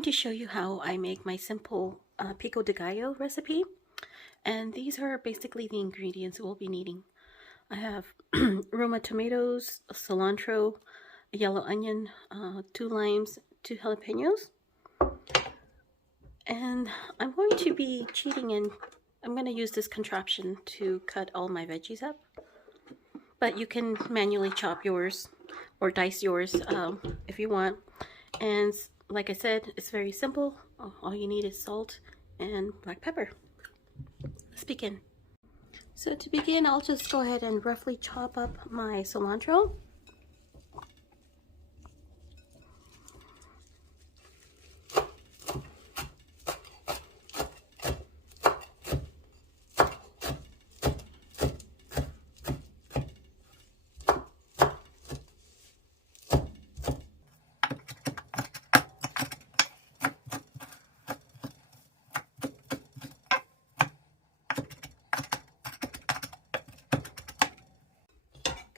going to show you how I make my simple Pico de Gallo recipe. And these are basically the ingredients we'll be needing. I have Roma tomatoes, cilantro, a yellow onion, 2 limes, 2 jalapenos. And I'm going to be cheating and I'm going to use this contraption to cut all my veggies up. But you can manually chop yours or dice yours if you want. And like I said, it's very simple. All you need is salt and black pepper. Let's begin. So to begin, I'll just go ahead and roughly chop up my cilantro.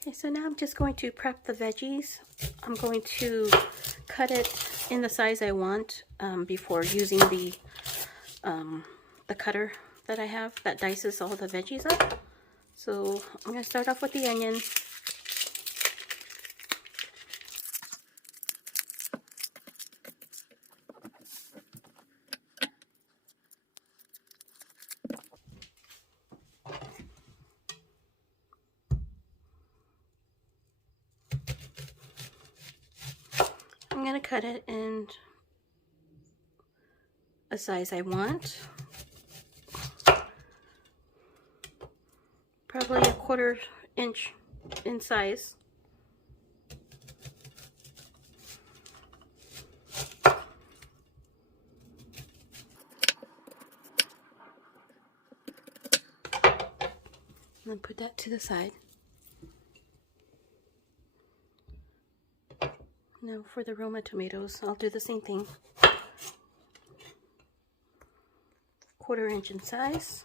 Okay, so now I'm just going to prep the veggies. I'm going to cut it in the size I want before using the cutter that I have that dices all the veggies up. So I'm going to start off with the onion. I'm going to cut it in a size I want. Probably a 1/4 inch in size. And then put that to the side. Now for the Roma tomatoes, I'll do the same thing. 1/4 inch in size.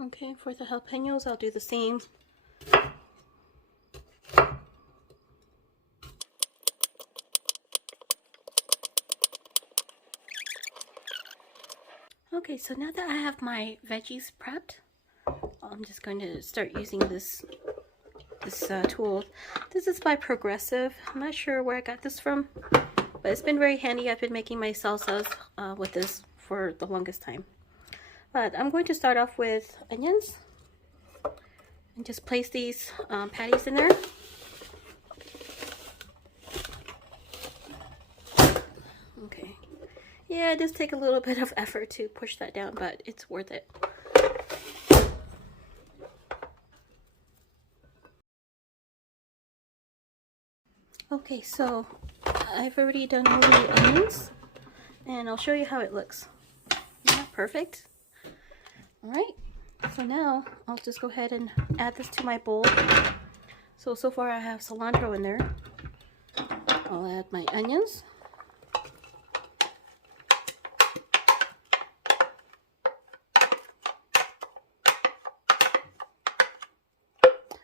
Okay, for the jalapenos, I'll do the same. Okay, so now that I have my veggies prepped, I'm just going to start using this tool. This is by Progressive. I'm not sure where I got this from, but it's been very handy. I've been making my salsas with this for the longest time. But I'm going to start off with onions and just place these patties in there. Okay. Yeah, it does take a little bit of effort to push that down, but it's worth it. Okay, so I've already done all the onions, and I'll show you how it looks. Not perfect. Alright, so now I'll just go ahead and add this to my bowl. So far I have cilantro in there. I'll add my onions.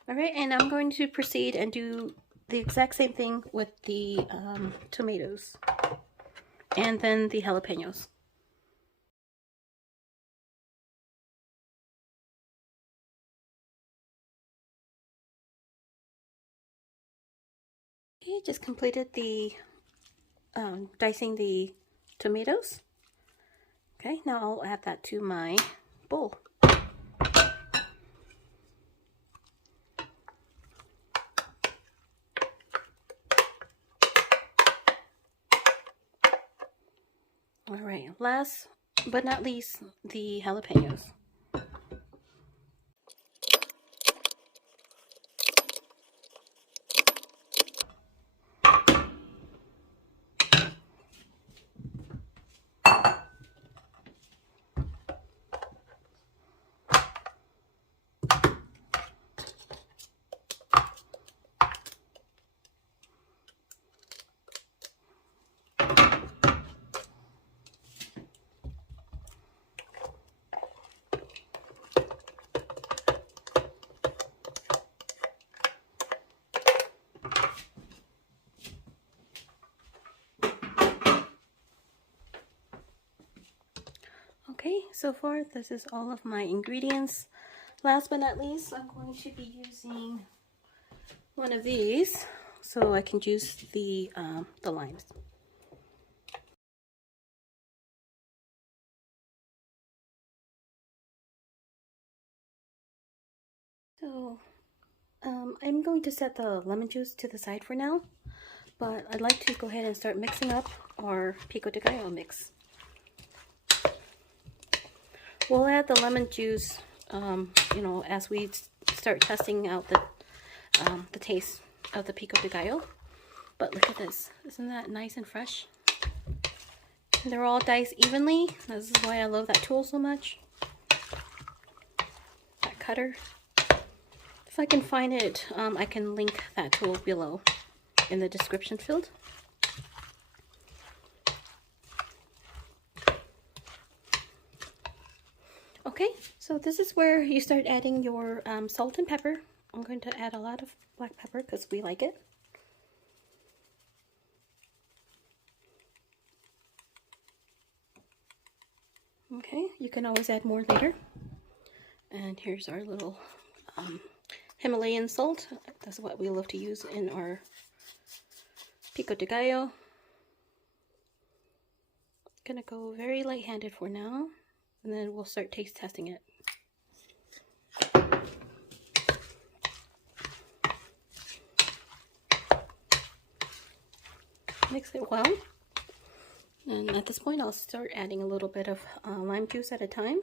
Alright, and I'm going to proceed and do the exact same thing with the tomatoes and then the jalapenos. Okay, just completed the dicing the tomatoes. Okay, now I'll add that to my bowl. Alright, last but not least, the jalapenos. Okay, so far this is all of my ingredients. Last but not least, I'm going to be using one of these so I can juice the limes. So I'm going to set the lemon juice to the side for now, but I'd like to go ahead and start mixing up our Pico de Gallo mix. We'll add the lemon juice, you know, as we start testing out the taste of the Pico de Gallo. But look at this. Isn't that nice and fresh? They're all diced evenly. This is why I love that tool so much. That cutter. If I can find it, I can link that tool below in the description field. Okay, so this is where you start adding your salt and pepper. I'm going to add a lot of black pepper because we like it. Okay, you can always add more later. And here's our little Himalayan salt. That's what we love to use in our Pico de Gallo. Gonna go very light-handed for now, and then we'll start taste testing it. Mix it well. And at this point, I'll start adding a little bit of lime juice at a time.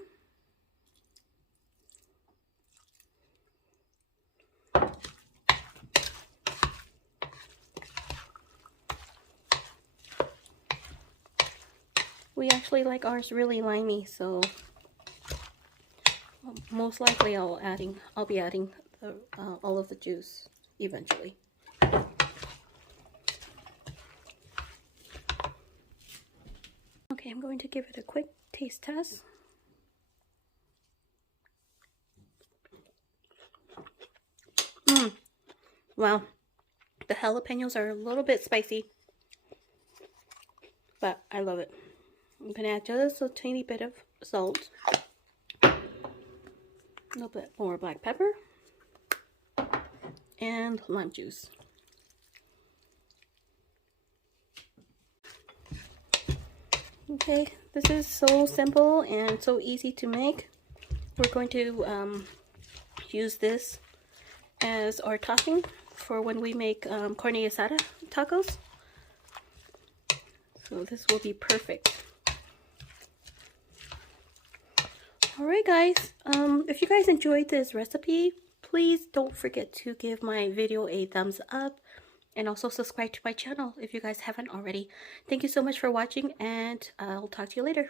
We actually like ours really limey, so most likely I'll be adding all of the juice eventually. Okay, I'm going to give it a quick taste test. Wow, the jalapenos are a little bit spicy, but I love it. I'm gonna add just a tiny bit of salt, a little bit more black pepper, and lime juice. Okay, this is so simple and so easy to make. We're going to use this as our topping for when we make carne asada tacos. So this will be perfect. Alright guys, if you guys enjoyed this recipe, please don't forget to give my video a thumbs up and also subscribe to my channel if you guys haven't already. Thank you so much for watching, and I'll talk to you later.